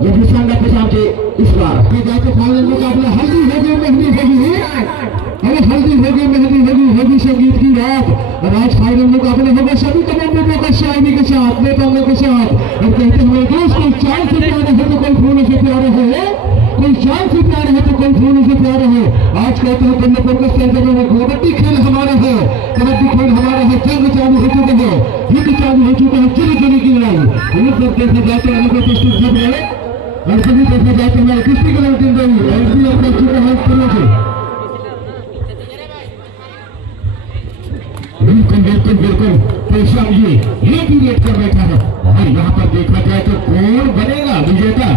ये भी शानदार पेशाब थे इस बार ये जाके फाइनल मुकाबला हल्दी होगी मेहंदी होगी अरे हल्दी होगी मेहंदी होगी संगीत की रात और आज फाइनल मुकाबला होगा सभी तमाम लोगों का शायरी के साथ नेताओं के साथ और कहते हुए दोस्त कोई चाय से प्यारे है तो कोई फूलों से प्यारे है कोई चाय से प्यारे है तो कोई फूलों से प्यारे है आज कहते हैं गन्नपुर के सेंटर में कबड्डी खेल हमारा है कबड्डी खेल हमारा है जंग चालू हो चुके हैं युद्ध चालू हो चुका है चिली की लड़ाई ये सब देखने जाते हैं लोगों को प्रस्तुत कर रहे हैं और सभी देखने जाते हैं किसकी की टीम गई और भी अपने चुके हैं फूलों से बिल्कुल पेशा ये भी वेट कर बैठा है और यहाँ पर देखा जाए तो कौन बनेगा विजेता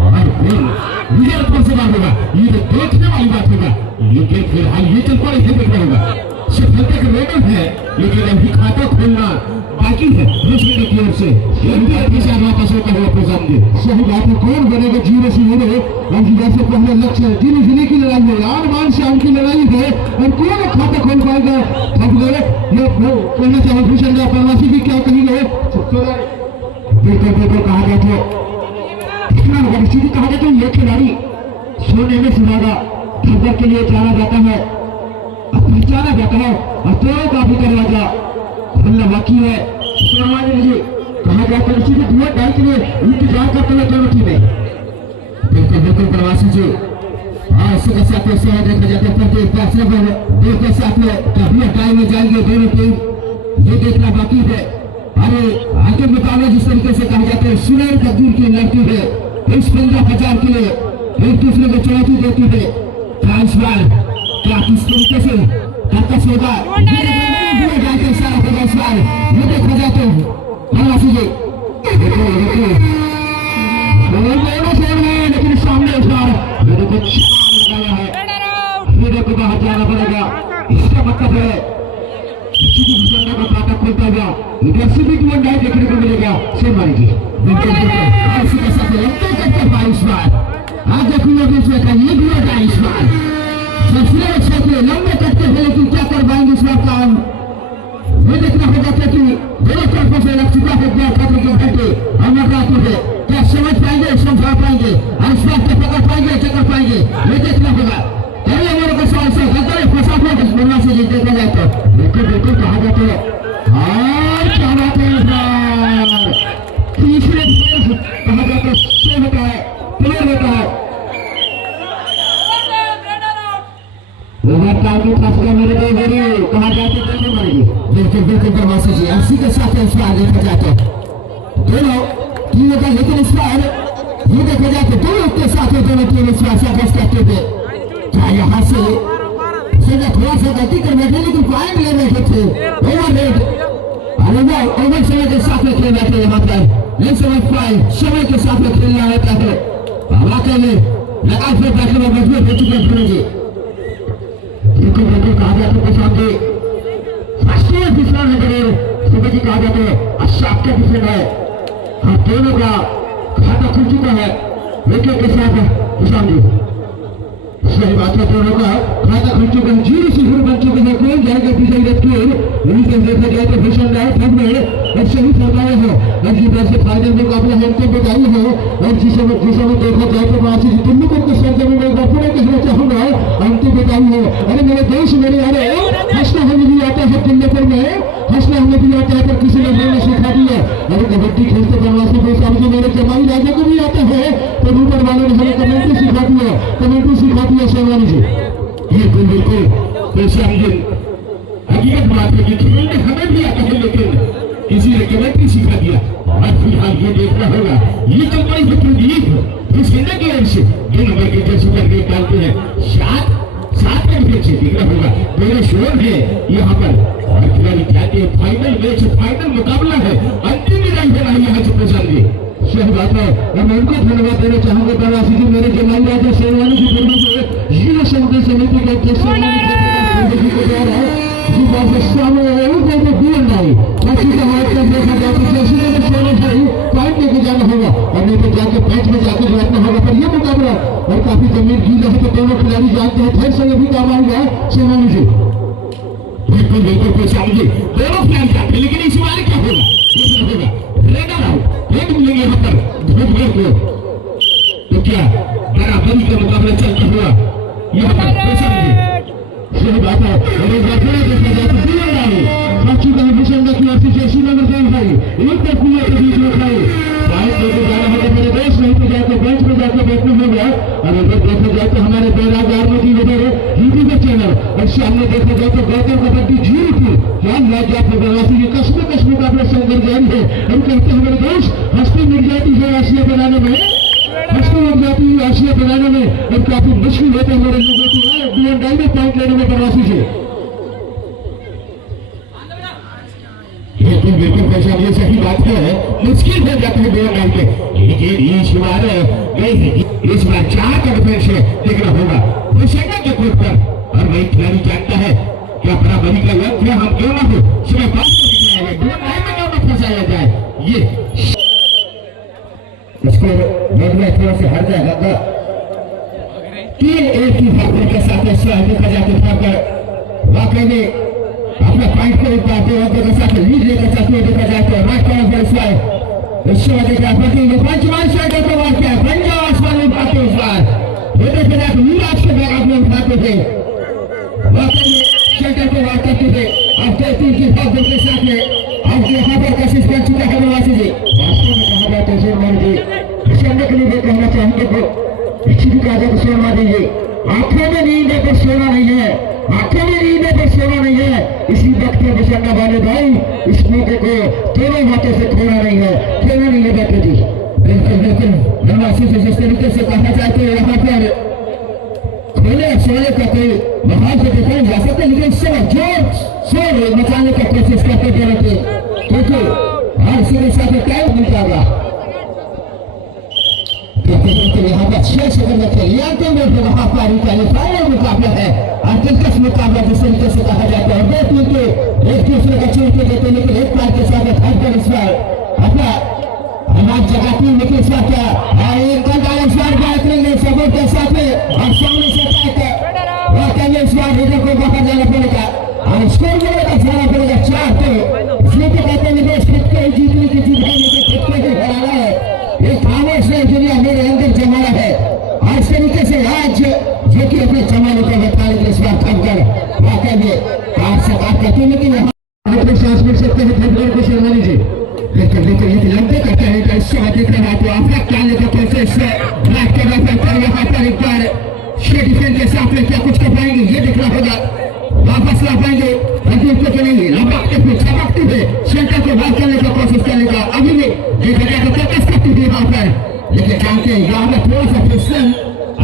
और कौन विजय कौन से बात होगा ये तो देखने वाली बात होगा लेकिन फिलहाल ये चल पड़े थे देखना होगा सफलता का लेवल है लेकिन अभी खाता खोलना बाकी है दूसरे की ओर से वापस होता हुआ प्रजाम दे सही बात है कौन बनेगा जीरो से हीरो और जैसे पहले लक्ष्य है जीरो जिले की लड़ाई है आन मान शाम की लड़ाई है और कौन खाता खोल पाएगा ये कहना चाहे भूषण का प्रवासी भी क्या कहेंगे बिल्कुल कहा गया था इतना बड़ी कहा जाता है ये खिलाड़ी सोने में सुनागा खबर के लिए जाना जाता है पहचाना जाता है और दोनों का भी दरवाजा खुलना बाकी है कहा जाता है इसी दुआ डाल के लिए इंतजार करते हुए दोनों टीमें बिल्कुल प्रवासी जी हाँ सुबह से आपको सेवा देखा जाता है फैसले पर देखने से आपने कभी टाइम में जाएंगे दोनों टीम ये देखना बाकी है अरे आगे मुकाबले जिस तरीके से कहा जाता है सुनहरी तकदीर की लड़ती है इस 15,000 के लिए एक दूसरे को चुनौती देती है ट्रांसफर क्या किस तरीके से टक्कर होगा सारा होगा इस बार ये देखा जाता है प्रवासी जी लेकिन सामने इस बार मेरे को लगाया है मेरे को बाहर जाना पड़ेगा इसका मतलब है का खाता खुलता हुआ इधर भी डाई देखने को मिलेगा सेवारी जी इस बार आगे दूसरे का ये भी होगा इस बार सबसे अच्छे के लंबे करते हैं लेकिन क्या कर पाएंगे इस बार काम ये देखना होगा क्योंकि दोनों तरफों से लग चुका है खतरे के घंटे अमर रातों से क्या समझ पाएंगे समझा पाएंगे और इस बार क्या पकड़ पाएंगे चक्कर पाएंगे ये देखना होगा हमारे को सवाल से फंसा हुआ से जी देखा जाए तो बिल्कुल कहा जाता है और क्या बात है तीसरे कहा जाता है से होता है प्लेयर होता है मेरे कहा जाता है बिल्कुल प्रवासी जी इसी के साथ इस बार देखा जाता है दोनों टीमों का लेकिन इस बार ये देखा जाता है दोनों के साथ दोनों टीम इस बार से अभ्यास करते थे क्या यहाँ से थोड़ा सा गलती कर बैठे लेकिन पॉइंट ले बैठे थे ओवर रेट ओवर समय के साथ में खेल बैठे यहाँ पर नहीं समझ पाए समय के साथ में खेलना होता है वाकई में लगा फिर बैठने में मजबूत हो चुके हैं जी बिल्कुल कहा जाता है सामने राष्ट्रीय फिसलन है जरूर सुबह जी कहा जाता है अशाक का फिसलन है हाँ दोनों का खाता खुल चुका है विकेट के साथ सामने सही बात है दोनों का खाता खुल चुका है जीरो से शुरू बन चुके हैं कौन जाएगा पीछे देखा जाए तो भूषण राय थक में और सही फरमाया है और जिधर से फाइनल मुकाबला है उनको बताई है और जिसे देखा जाए तो वासी दिल्ली को सर जमीन में बापू ने कहना चाहूंगा उनको बताई है अरे मेरे देश मेरे अरे हंसना हमें भी आता है दिल्लीपुर में हंसना हमें भी आता है पर किसी ने बोलना सिखा दिया अरे कबड्डी खेलते प्रवासी बेसाब से मेरे जमाई राजा को भी आता है तो ऊपर वालों ने हमें कमेंट्री सिखा दिया सेवानी जी ये बिल्कुल पेशा हकीकत बात है कि खेलने हमें भी आता है लेकिन किसी ने कमेंट्री सिखा दिया और फिलहाल ये देखना होगा ये तो बड़ी तकलीफ इस हिंदी की ओर से दो नंबर के जैसे करके डालते हैं सात का विकेट से देखना होगा मेरे शोर है यहाँ पर और खिलाड़ी जाते हैं फाइनल मैच फाइनल मुकाबला है अंतिम लड़ाई है यहाँ से प्रचार सही बात है और मैं उनको धन्यवाद देना चाहूंगा प्रवासी जी मेरे जमाई राजा शेरवानी की फिल्म से जीरो समुद्र समिति के अध्यक्ष पॉइंट लेके जाना होगा और नहीं तो जाके पैच में जाके बैठना होगा पर यह मुकाबला और काफी जमीन गीला है तो दोनों खिलाड़ी जानते हैं फिर से भी काम आएगा शेरवानी जी बिल्कुल पेशाब जी दोनों खिलाड़ी जाते लेकिन इस बार क्या होगा रेडर आउट रेड मिलेंगे यहाँ पर क्या बराबरी का मुकाबला चलता हुआ यहाँ पर पैसा सही बात है। और एक बार फिर देखा जाए तो बिना डाले खा चुका है भूषण की ओर से जैसी नंबर 2 भाई एक तो कुएं के बीच में खाई बाइक लेके जाना होगा मेरे दोस्त, नहीं तो जाके बेंच में जाके बैठना होगा। और अगर देखा जाए तो हमारे बेराजार में की वजह हिंदी का चैनल और सामने देखा जाए तो गौतम कबड्डी जीरो की क्या लज्जा प्रवासी की कस्म का अपना संघर्ष जारी है। हम कहते हैं मेरे दोस्त हस्ती मिल जाती है आशिया बनाने में, हस्ती लग जाती है आशिया बनाने में और काफी मुश्किल होता है हमारे लोगों को डीएनडाई में पॉइंट लेने में प्रवासी से। लेकिन बिल्कुल पैसा ये सही बात है, मुश्किल हो जाता है डीएनडाई पे। लेकिन इस बार नहीं, इस बार 4 का डिफेंस है देखना होगा भूषण के कोर्ट पर। और वही खिलाड़ी जानता है क्या बराबरी का लक्ष्य हम क्यों ना हो समय पास में निकला है डीएनडाई में क्यों ना फंसाया जाए। ये इसको में थोड़ा से हट जाएगा 3-1 की भागने के साथ देखा जाके भागकर वाकई में अपने पॉइंट को पाते के साथ लीड लेकर चाहते हुए देखा जाए तो राइट कॉर्नर पर पंचमान स्ट्राइकर को वार किया पंजाब आसमान में उठाते इस बार ये देखा जाए युवराज के बैग में उठाते थे वाकई में सेंटर को वार करते थे। अब 3 की भागने के साथ में अब यहाँ पर कोशिश कर चुका है निवासी जी। वास्तव में कहा जाए तो शर्मा जी खेलने के लिए कहना चाहेंगे तो इसी भी कहा शर्मा दीजिए आंखों में नींद है पर सोना नहीं है, आंखों में नींद है पर सोना नहीं है। इसी वक्त में बचाना वाले भाई इस मौके को दोनों हाथों से खोना नहीं है, खेलना नहीं है बेटे जी। बिल्कुल निवासी से जिस तरीके से कहा जाए तो यहाँ पर खोले सोने का कोई महान से दिखाई जा सकते लेकिन शोर मचाने का कोशिश करते थे क्योंकि हर सिरे साथ टाइम मिल जाएगा। यहाँ पर 6 सेकंड में खेलिए वहां पर फाइनल मुकाबला है और दिलकश मुकाबला जिस तरीके से कहा जाता है 2 टीम के एक दूसरे का चीन के देते लेकिन एक पार के साथ हर इस बार अपना हमारी जगह टीम लेकिन इस बार क्या इस बार बात करेंगे सबूत के साथ और सामने से इस बार लीडर को बाहर जाना पड़ेगा और स्कोर का जाना पड़ेगा 4 पे इसलिए तो कहते हैं खुद के जीतने की चीज है मुझे खुद के ही हराना है। ये खामोश है दुनिया मेरे अंदर जमाना है और इस तरीके से आज जो कि अपने जमाने को बताने के इस बार थक कर वाकई में आप से बात करते हैं लेकिन यहाँ अपने सांस मिल सकते हैं फुटबॉल को शर्मा लीजिए लेकिन लंबे करते हैं तो इससे दिख रहा है तो आपका क्या लेकर कैसे इससे बात कर रहा था यहाँ पर एक बार डिफेंस के साथ में क्या कुछ कर पाएंगे ये दिखना होगा वापस ला पाएंगे तो नहीं लपकते पीछे भगते हुए सेंटर को बात करने का कोशिश करेगा अभी भी देखा जाए तो कैसे करती थी वहां पर लेकिन जानते हैं यहाँ में थोड़ा सा फिसल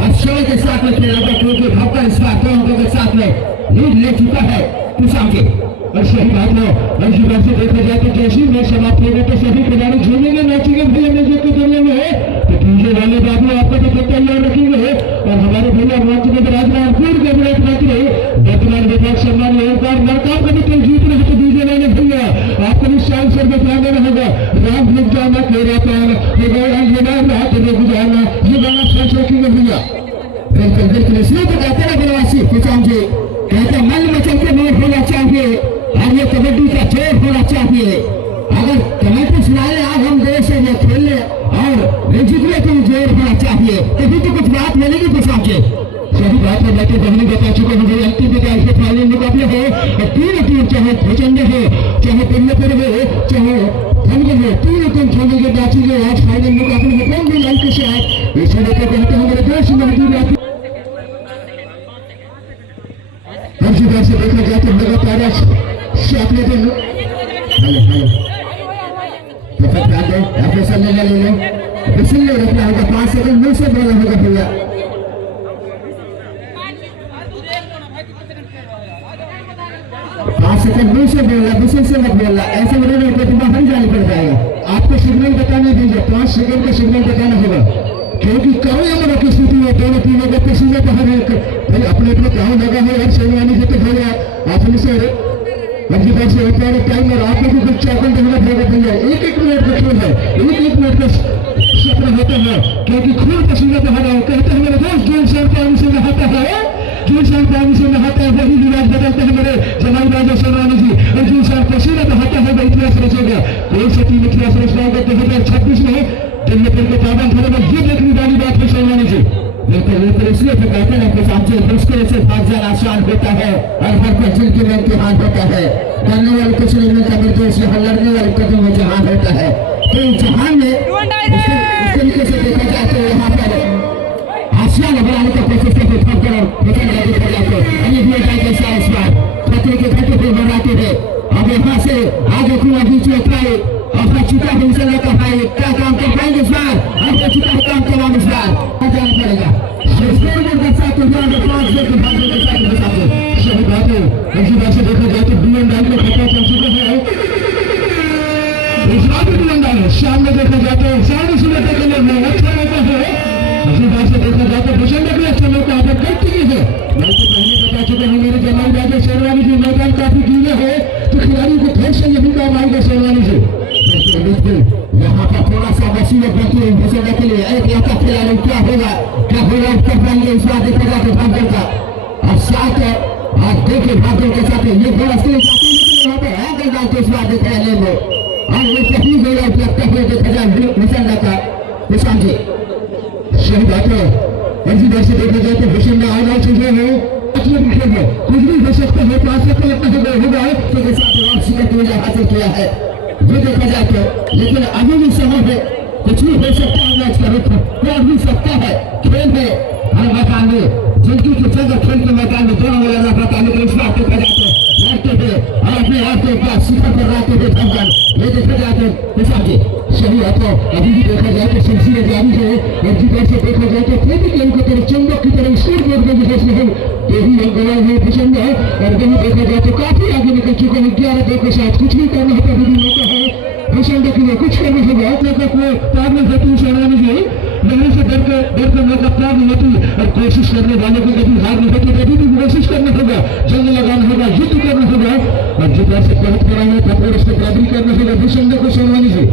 और शो के साथ में खेला क्योंकि भापा इस बार 2 अंकों के साथ में लीड ले चुका है किसान के। और सही बात है और इसी बात से देखा जाए तो जैसे ही मैच समाप्त होगा तो सभी खिलाड़ी झूमेंगे नाचेंगे भैया म्यूजिक के जरिए में है तो पीछे वाले बाबू आपको तो तैयार रखेंगे और हमारे भैया मंच में राजनाथ पूर्व के विराट रहे वर्तमान विभाग सम्मान एक बार मरकाम का भी जीत रहे तो डीजे वाले भैया आपको भी शाम सर में ध्यान देना होगा राम लिख जाना तेरा पान ये गुजारना ये गाना सोच रखेंगे भैया। बिल्कुल इसलिए तो कहते हैं बनवासी किसान जी कहते मन में चलते मोड़ होना चाहिए और ये कबड्डी का जोर होना चाहिए। अगर कमेटी सुनाए आज हम देश से खेलने और जीतने के जोर होना चाहिए तभी तो कुछ बात मिलेगी किसान के। सही बात है मैं तो पहले बता चुका हूँ अंतिम प्रकार के फाइनल मुकाबले हो 3 टीम चाहे प्रचंड हो चाहे पुण्यपुर हो चाहे धनग हो 3 टीम खेलेंगे बाचेंगे आज फाइनल मुकाबले में कौन भी लाइन के साथ इसलिए तो कहते हैं मेरे देश में से देखा जाए तो लगातार सातवें दिन हेलो तो फिर ध्यान दो ऑपरेशन ले लो इसलिए रखना होगा 5 सेकंड मुंह से बोलना होगा भैया 5 सेकंड मुंह से बोलना विशेष से मत बोलना ऐसे बोलने को तुम्हारा हर जाने पड़ जाएगा। आपको सिग्नल बताने दीजिए 5 सेकंड का सिग्नल बताना होगा क्योंकि कई अमर की स्थिति में दोनों टीमों को पसीने बाहर है अपने अपने कहाँ लगा है हर सेनानी से तो हो गया आपने से अपनी बात से होता है टाइम और आप लोगों को चौकन देखना पड़ेगा भैया 1-1 मिनट का खेल है 1-1 मिनट का सत्र होता है क्योंकि खून पसीने बाहर है कहते हैं मेरे दोस्त जो इंसान पानी से नहाता है जो इंसान पानी से नहाता है वही रिवाज बदलते हैं मेरे जनाब राजा सोनानी जी और जो इंसान पसीने बहाता है वही इतिहास रचेगा। कोई सा टीम इतिहास रचना होगा 2026 में टिल्लेपुर के पावन खड़े में ये देखने वाली बात है शर्मा जी। बिल्कुल इसलिए तो कहते हैं कि सामने मुश्किल से भाग जाना आसान होता है और हर फसल के में इम्तिहान होता है। करने वाले कुछ नहीं मिलता मिलते इसलिए लड़ने वाले कदम में जहान होता है। तो जहान में इस तरीके से देखा जाए तो यहाँ पर आसिया बनाने का कोशिश करते ठप कर देखा जाते हैं इस बार खतरे के घटे पे बनाते हैं। अब यहाँ से आगे कुआ बीच में खाए अपना चुका है उसे लगा है क्या काम कर पाएंगे इस बार अपना चुका है काम करवाना इस बार जाना पड़ेगा। सही बात है ऐसी बात से देखा जाए तो बीएनडाई में खतरा चल चुका है। इस बार भी बीएनडाई है सामने देखा जाता है सामने सुनने के लिए अच्छा रहता है। इसी बात से देखा जाता है भूषण भी अच्छा मौका आप कर चुके हैं। मैं तो पहले बता चुका हूँ मेरे जमाई राजा शेरवानी जी मैदान काफी गीले है तो खिलाड़ी को फिर से यही काम आएगा शेरवानी जी। बिल्कुल यहाँ पर थोड़ा सा वसीले बनती है भूषण के लिए एक लड़का खिलाड़ी क्या होगा उत्तर पाएंगे इस बार देखा जाता है भागल का और साथ आज देखिए भागल के साथ ये बड़ा यहाँ पर है गल डालते इस बार देखा जाए और वो पहली गोला लगता हुआ देखा जाए भूषण का भूषण जी। सही बात है ऐसी बात से देखा जाए तो भूषण में आना चीजें हैं कुछ भी हो सकता है तो आज तक होगा के साथ वापसी का हासिल किया है ये देखा जाए तो। लेकिन अभी भी समय है कुछ भी हो सकता है मैच का रुख हो भी सकता है खेल में हर मैदान में जिंदगी की जगह खेल के मैदान में दोनों में लड़ना पड़ता है। लेकिन इस बात देखा जाए तो लड़ते हुए और अपने आप के ऊपर शिखर पर रहते हुए धमकन ये देखा जाए तो किसान जी सही है। तो अभी भी देखा जाए तो सिलसिले जारी है और जिधर से देखा जाए तो फिर भी गेम की तरफ चंबक की तरफ स्कोर बोर्ड में विशेष नहीं यही रंग गवाए हैं पसंद है। और वही देखा जाए तो काफी आगे निकल चुके हैं 11-2 के साथ कुछ भी करना होता भी मौका है पसंद के लिए कुछ करना होगा प्रारंभ हेतु शर्मा जी नहीं से डर कर मौका प्रारंभ हेतु और कोशिश करने वाले को कभी हार नहीं होती कभी भी कोशिश करना होगा जंग लगाना होगा युद्ध करना होगा और जिधर से बहुत करा है तो उसको बराबरी करना होगा भूषण को शर्मा जी।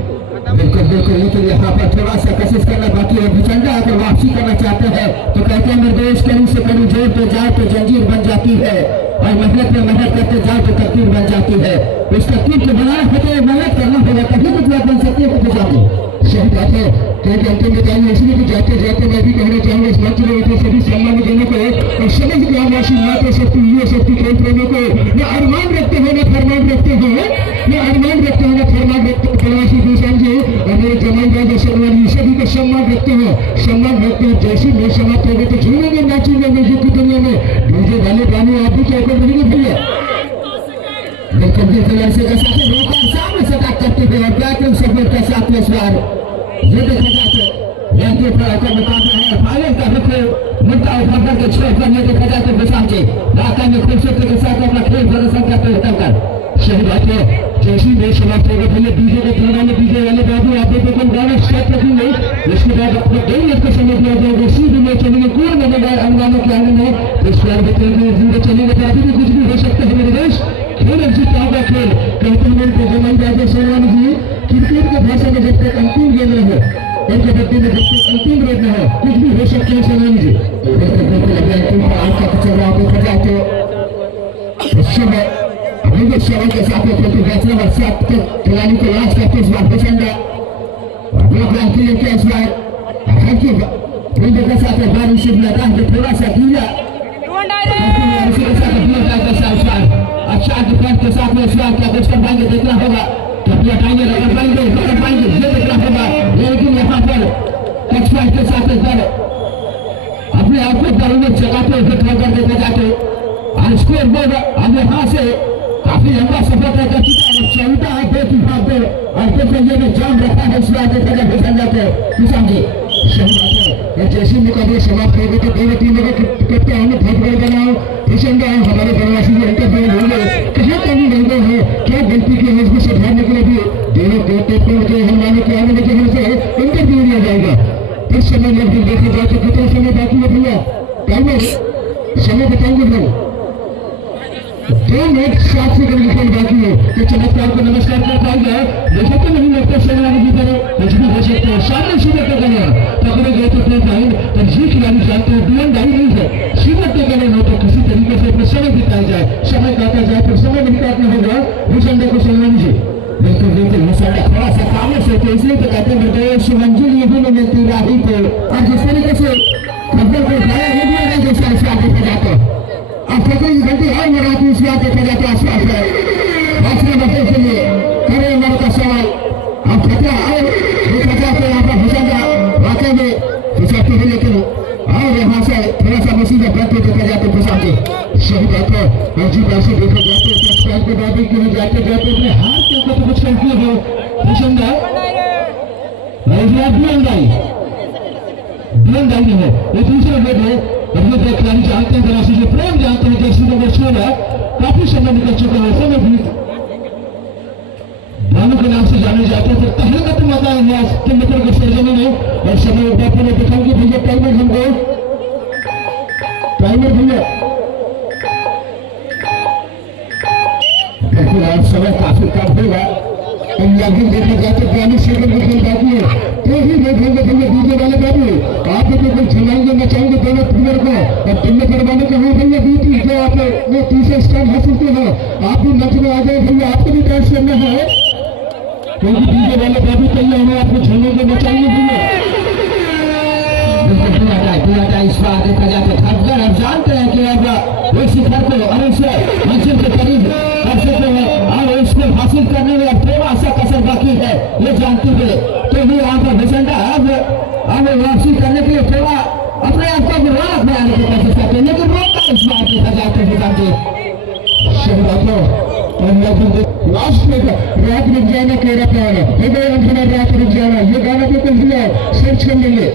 बिल्कुल लेकिन यहाँ पर थोड़ा सा कोशिश करना बाकी है। भूषंडा अगर वापसी करना चाहते हैं तो कहते हैं निर्देश कहीं से कहीं जोड़ पे जाए तो जंजीर बन जाती है और मेहनत में मेहनत करते जाए तो तरकीब बन जाती है। उस तरकीब को बनाना होता है मेहनत करना होगा तभी कुछ बात बन सकती है कुछ जाती सही बात है। क्योंकि अंतिम में जाएंगे इसलिए भी जाते जाते मैं भी कहना चाहूंगा इस मंच में सभी सम्मान देने को और समझ ग्रामवासी माता शक्ति युवा शक्ति खेल प्रेमियों को न अरमान रखते हैं न फरमान रखते हैं न अरमान रखते हैं न फरमान रखते हैं प्रवासी भूषण जी और मेरे जमाई राजा शर्मा सभी को सम्मान रखते हैं जैसे मैं समाप्त हो गए तो झूमेंगे नाचेंगे म्यूजिक की दुनिया में डीजे वाले गाने आप भी चौकर बनेंगे भैया। बिल्कुल ऐसे का साथ सामने से बात करते हुए और बैटिंग सफर के साथ में इस बार ये देखा जाता है यहाँ पर मुकाबला है फाइनल का रुख मुद्दा उठाकर के 6 पर ये देखा जाता है भूषण जी राका में खूबसूरती के साथ अपना खेल प्रदर्शन करते हुए तब सही बात है जैसी नहीं समाप्त होगा पहले डीजे के पुराने डीजे वाले बाबू आप देखो कौन गाना स्टार्ट रखेंगे इसके बाद अपने 2 मिनट का समय दिया जाएगा सीधे में चलेंगे कौन बनेगा अंगाने के आने में तो इस बार जिंदे चलेंगे तो अभी भी कुछ भी हो सकता है मेरे देश खेल अच्छी ताजा खेल कहते हैं मेरे जमाई राजा शेरवानी जी क्रिकेट के भाषा में जब तक अंतिम गेंद रहे और कबड्डी में जब तक अंतिम रेड न हो कुछ भी हो सकता है शेरवानी जी। आज का चल रहा देखा जाए तो उस समय शरण के साथ में फोटो खींचने और साथ के खिलाड़ी को लाश करते इस बार पसंद है इस बार के साथ बारिश मैदान में थोड़ा सा गीला अच्छा डिफेंस के साथ में इस बार क्या कुछ कर पाएंगे देखना होगा कभी हटाएंगे पकड़ पाएंगे ये देखना होगा। लेकिन यहाँ पर टच पॉइंट के साथ इस बार अपने आप को दल में जगाते हुए कर देखा जाते और स्कोर बोर्ड अब यहाँ से काफी लंबा सफर तय कर चुका है चलता है 2 भाग दो और फिर पहिए में जाम रखा है इस बार देखा जाए भूषण को किसान जी सही बात है। जैसे मुकाबले समाप्त हो गए तो दोनों टीमों को करते हैं भगवान बनाओ भूषण हमारे बनवासी जी इंटरव्यू होंगे कहाँ कमी नहीं गए हैं क्या गलती की है इसको सुधारने के लिए भी दोनों के हमारे के आने के वजह से इंटरव्यू लिया जाएगा। इस समय लगभग देखा जाए तो कितना समय बाकी है भैया टाइमर समय बताएंगे लोग 2 मिनट 7 सेकंड निकल बाकी है तो चमत्कार को नमस्कार कर पाएंगे जैसे तो नहीं लगता शेरवानी जी करो कुछ भी हो सकते हैं सामने सीधे पे गए पकड़े गए तो फिर टाइम तो जी खिलाड़ी जानते हैं बीएनडाई नहीं है सीधे पे गए हो तो किसी तरीके से अपना समय बिताया जाए समय काटा जाए फिर समय नहीं काटना होगा भूषण को शेरवानी जी बिल्कुल भूषण थोड़ा सा सामने से तो इसलिए तो कहते हैं निर्देश मंजिल ये भी नहीं मिलती राही को। और जिस तरीके से खबर को उठाया वो भी नहीं जैसा आसपास देखा जाता है। अब खतरे की घंटी और मराठी इस बात देखा जाता है आसपास है फैसले बदलने के लिए करे उम्र का सवाल। अब खतरा आए देखा जाता है यहाँ पर भूषण वाकई में फिसलती है, लेकिन और यहाँ से थोड़ा सा मुसीबत बनते देखा जाते भूषण के सही बात है। और जी पैसे देखा जाते हैं के बाद क्यों जाते जाते अपने हाथ के ऊपर तो कुछ करती है भूषण बुलंदाई है। ये दूसरे लोग है अपने खिलाड़ी जानते हैं जरा से प्रेम जानते हैं जैसे नंबर 16 काफी समय निकल चुका है। समय भी भानु के नाम से जाने जाते हैं। पहले का तो मजा है मित्र के सर्जनी में और समय बापू ने दिखाएंगे भैया टाइमर हमको टाइमर भैया आज समय काफी कम होगा। भी देखा जाए तो 42 सेकंड में खेल बाकी है तो ही देखेंगे भैया डीजे वाले बाबू आप लोग कोई झुलाएंगे नचाएंगे दोनों प्लेयर को और तुमने करवाने को है भैया बीटी जो आप वो तीसरे स्थान हासिल किए हैं आप भी नचने आ जाए भैया आपको भी डांस करना है क्योंकि डीजे वाले बाबू तैयार है आपको झूलेंगे नचाएंगे भैया। इस बार देखा जाए तो खबगर अब जानते हैं कि अब वो शिखर को और इस मंजिल के करीब कर सकते हैं और इसको हासिल करने में अब थोड़ा सा कसर बाकी है ये जानते हुए तो भी यहाँ पर भूषणा अब वापसी करने के लिए थोड़ा अपने आप को रौनक में आने की कोशिश करते हैं लेकिन रोकता इस बार देखा जाते हैं लास्ट में रात रुक जाना कह रहा है रात रुक जाना ये गाना भी कुछ दिया सर्च कर लेंगे।